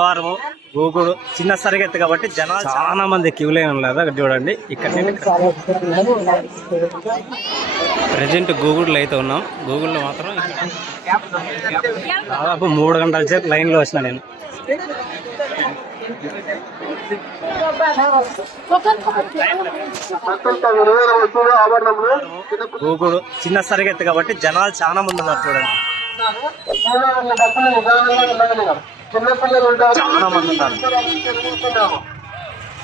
వారము గూగుడు చిన్న సరిగెత్తు కాబట్టి జనాలు చాలా మంది క్యూ లైన్ ఉన్నారు. అక్కడ చూడండి. ఇక్కడ ప్రజెంట్ గూగుల్లో అయితే ఉన్నాం. గూగుల్లో మాత్రం దాదాపు మూడు గంటల సేపు లైన్లో వచ్చిన నేను. గూగుడు చిన్న సరిగెత్తు కాబట్టి జనాలు చాలా మంది ఉన్నారు చూడండి. చిన్నపిల్లలు ఉంటారు చాలా మంది ఉన్నారు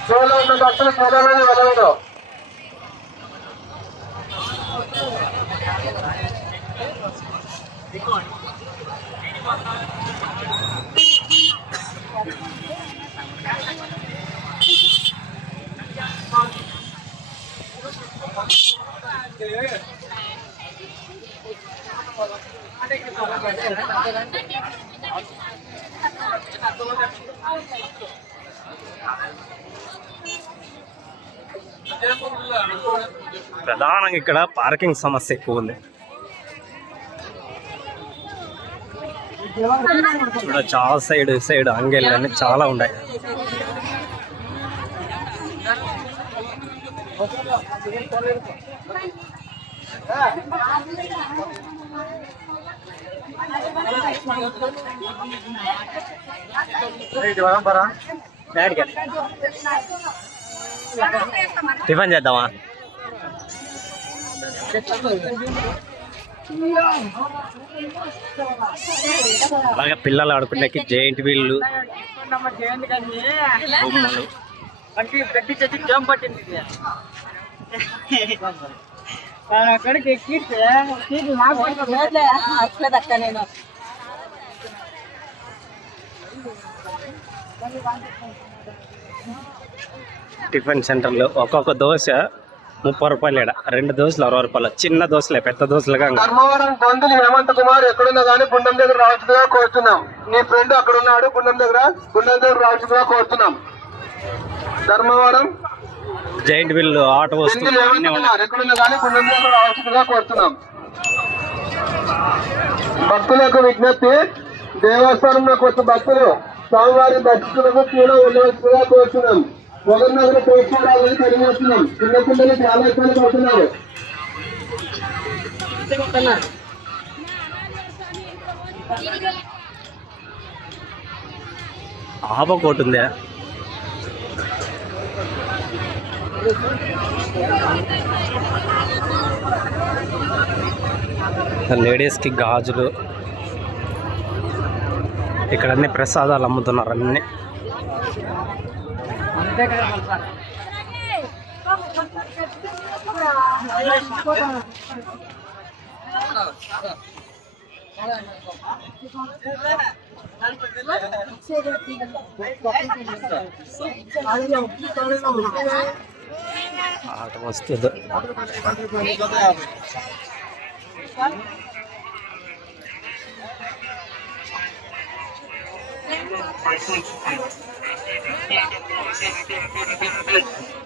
షోలో ఉన్న భక్తులు సోదరులు వెళ్ళవరు ప్రధానంగా ఇక్కడ పార్కింగ్ సమస్య ఎక్కువ ఉంది. చూడ చాలా సైడ్ సైడ్ అంగెళ్ళు అన్ని చాలా ఉన్నాయి. టిఫిన్ చేద్దామా? అలాగే పిల్లలు ఆడుకునే జైంట్ వీళ్ళు. బొమ్మలు నేను అక్కడికి ఎక్కితే సీట్లు నాకు అట్లేదక్క నేను. టిఫిన్ సెంటర్లో ఒక్కొక్క దోశ ముప్పై రూపాయలు ఈడ. రెండు దోశలు అరవై రూపాయలు. చిన్న దోశలే పెద్ద దోశలుగా ధర్మవరం గొంతులు హేమంత్ కుమార్ ఎక్కడున్నా కానీ గుండం దగ్గర రావచ్చుగా కోరుతున్నాం. నీ ఫ్రెండ్ అక్కడ ఉన్నాడు గుండం దగ్గర గుండం దగ్గర రావచ్చుగా కోరుతున్నాం. ధర్మవరం జైంట్ వీళ్ళు ఆటో వస్తువులు అన్నీ ఉన్నాయి రావచ్చుగా కోరుతున్నాం. భక్తులకు విజ్ఞప్తి దేవస్థానంలో కొత్త భక్తులు స్వామివారి దర్శకులకు కూడా ఉండవలసిందిగా కోరుతున్నాం. జగన్నాథుల ప్రేక్షకురాలని కలిగిస్తున్నాం చిన్నపిల్లలు చాలా ఇబ్బంది పడుతున్నారు. ఆప లేడీస్కి గాజులు. ఇక్కడ అన్ని ప్రసాదాలు అమ్ముతున్నారు అన్ని. ఆట వస్తుంది.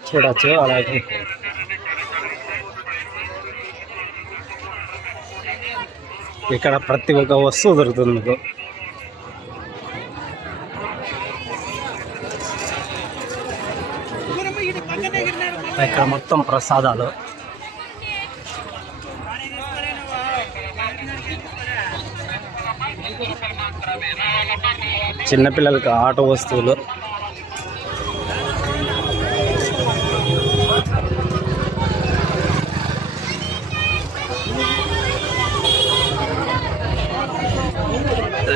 చూడచ్చు అలాగే. ఇక్కడ ప్రతి ఒక్క వస్తువు దొరుకుతుంది. మీకు ఇక్కడ మొత్తం ప్రసాదాలు. చిన్నపిల్లలకి ఆట వస్తువులు.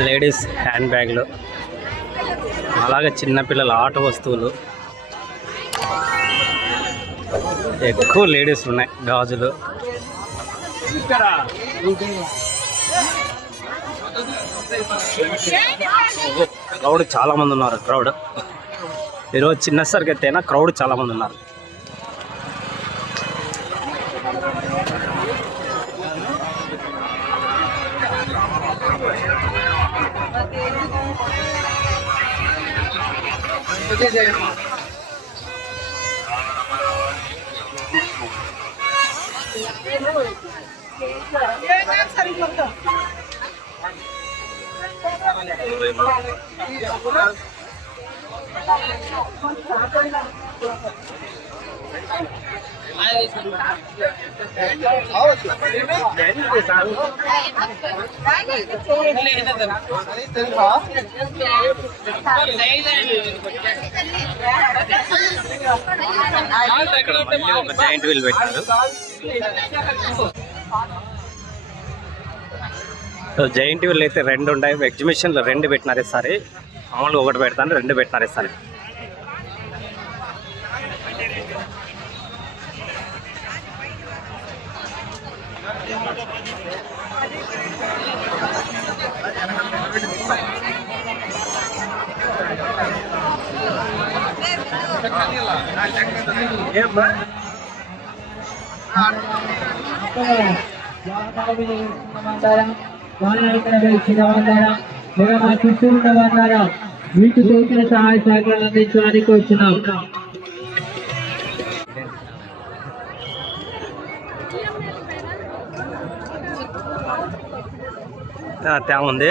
లేడీస్ హ్యాండ్ బ్యాగ్లు. అలాగే చిన్నపిల్లల ఆట వస్తువులు. ఎక్కువ లేడీస్ ఉన్నాయి గాజులు క్రౌడ్ చాలా మంది ఉన్నారు క్రౌడ్ ఈరోజు చిన్న సరికైతే క్రౌడ్ చాలా మంది ఉన్నారు Gracias. ఒక జాయింట్ వీల్ పెట్టారు సో జైంట్ వీల్ అయితే రెండు ఉన్నాయి ఎగ్జిబిషన్లో రెండు పెట్టినారు ఈసారి మామూలుగా ఒకటి పెడతాను రెండు పెట్టినారు ఈసారి లేదా మా చుట్టూ ఉన్న వాళ్ళారా మీకు తోచిన సహాయ సహకారాలు అందించడానికి వచ్చినాం. తేమ ఉంది.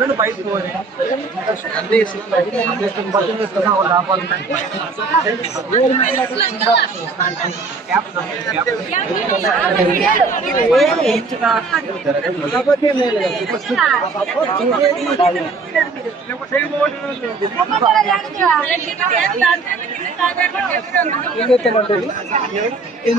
రెండు బయట పోయి అన్ని ఏం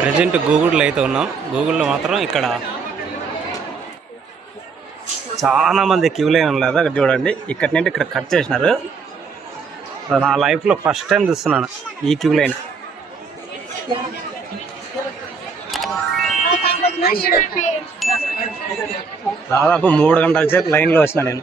ప్రజెంట్ గూగుల్లో అయితే ఉన్నాం. గూగుల్లో మాత్రం ఇక్కడ చాలా మంది క్యూ లైన్ ఉన్నారు. అక్కడ చూడండి. ఇక్కడ నుండి ఇక్కడ కట్ చేసినారు. నా లైఫ్లో ఫస్ట్ టైం చూస్తున్నాను ఈ క్యూ లైన్. దాదాపు మూడు గంటల సేపు లైన్లో వచ్చిన నేను.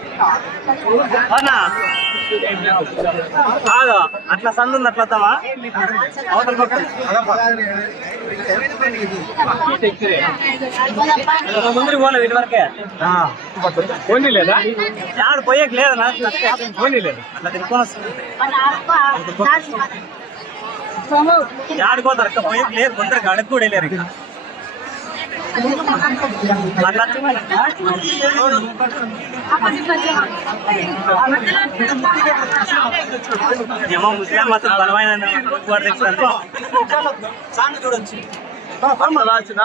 అవునా కాదు అట్లా సందు ఉంది అట్లా వద్దామా? అవతల ముందు పోలే వీటి వరకే. పోనీ లేదా? ఆడు పోయేకి లేదా? పోనీ లేదు? అట్లా తిరుక్కొని వస్తుంది ఆడుకోతారు అక్క. పోయేకి లేదు. కొందరికి అడుగు కూడా లేరు ఇక. ఏమో ముస్లిం మాత్రం బలమైన చిన్న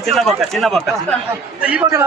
చిన్న పక్క చిన్న పక్క చిన్న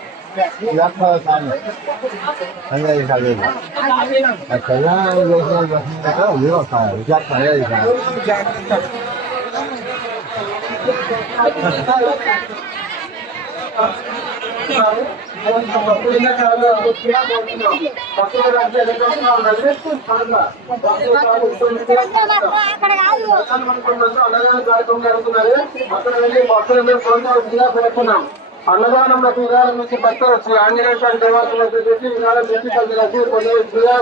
అక్కడ కార్యక్రమం అన్నదానం విధానం నుంచి భక్తులు శ్రీ ఆంజనేయ స్వామి దేవాలయం వద్ద చేసి విధానం చేసి కలిసి కొన్ని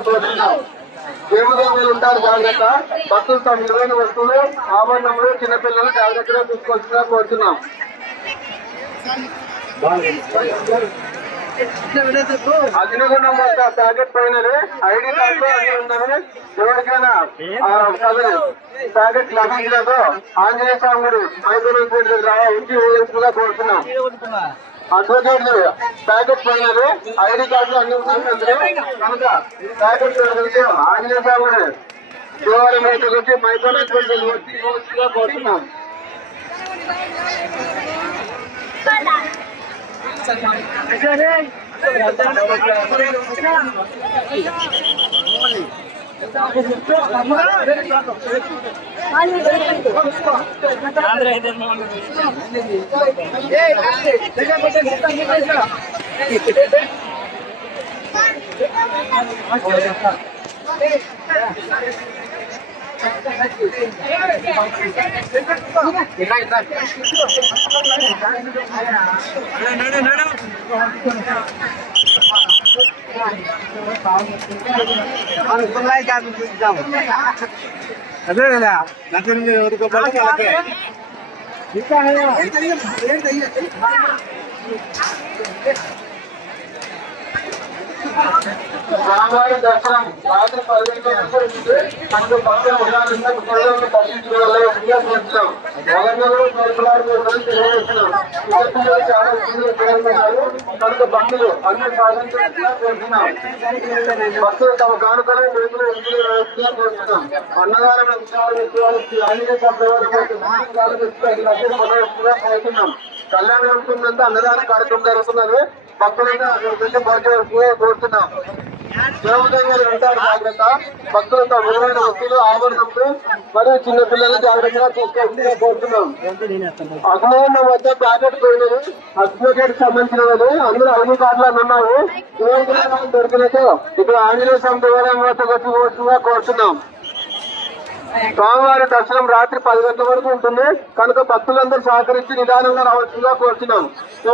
కోరుతున్నాం దేవదేవులు ఉంటారు జాగ్రత్త. భక్తులు తమ విలువైన వస్తువులు ఆభరణములు చిన్నపిల్లలు జాగ్రత్తగా తీసుకోవాల్సిందిగా కోరుతున్నాం. అగ్నిగుండం వద్ద ప్యాకెట్ పోయినది. ఐడి కార్డు అన్ని ఉన్నవి ఎవరికైనా ప్యాకెట్ లభించలేదు. ఆంజనేయ స్వామి గుడి మైసూరు ఉంచి వేయాల్సిందిగా కోరుతున్నాం. అడ్వకేట్ ప్యాకెట్ పోయినది. ఐడి కార్డులు అన్ని ఉన్నాయి కనుక ప్యాకెట్ దొరికితే ఆంజనేయ స్వామి గుడి. దేవాలయం వైపు వచ్చి మైసూరు కోరుతున్నాం. వేయాల్సిందిగా కోరుతున్నాం అదే కదా నచ్చని ఎవరికో రామాయణ దర్శనం రాత్రి పదిహేను మనకు పక్కన ఉండాలంటే పిల్లలను దర్శించడం వల్ల పిల్లలు చాలా పిల్లలు అన్ని సాధించాలని భక్తులు తమ కానుకలు వేపులు అన్నదానం విషయాలు కళ్యాణం ఉంటుందంటే అన్నదాన కార్యక్రమం జరుగుతున్నది. భక్తులైనా అక్కడికి కోరుతున్నాం. దేవదేవులు ఉంటారు జాగ్రత్త. భక్తులతో విలువైన వస్తువులు ఆభరణములు మరియు చిన్న పిల్లలు జాగ్రత్తగా తీసుకోవాల్సిందిగా కోరుతున్నాం. అగ్నిగుండం వద్ద ప్యాకెట్ పోయినవి అగ్నికేట్ సంబంధించిన అందరూ ఐదు కార్డులు ఉన్నాము. ఏ దొరికినట్టు ఇప్పుడు ఆంజనేయ స్వామి దేవాలయం వద్ద వచ్చి కోరుతున్నాం. స్వామివారి దర్శనం రాత్రి పది గంటల వరకు ఉంటుంది. కనుక భక్తులందరూ సహకరించి నిదానంగా రావాల్సిందిగా కోరుతున్నాం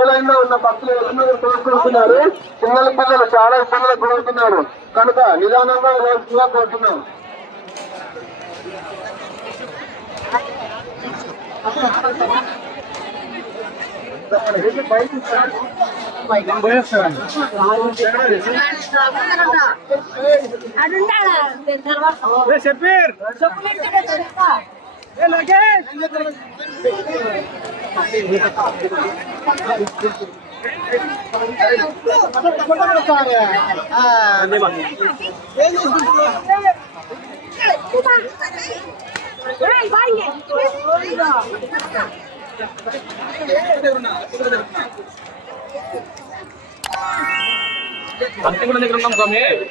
లైన్లో ఉన్న భక్తులు ఎవరినో కోరుకుంటున్నారు చిన్నల పిల్లలు చాలా ఇబ్బందులకు గురవుతున్నారు. కనుక నిదానంగా రావాల్సిందిగా కోరుతున్నాం చెప్పారు 안 때문에 그런가 보네.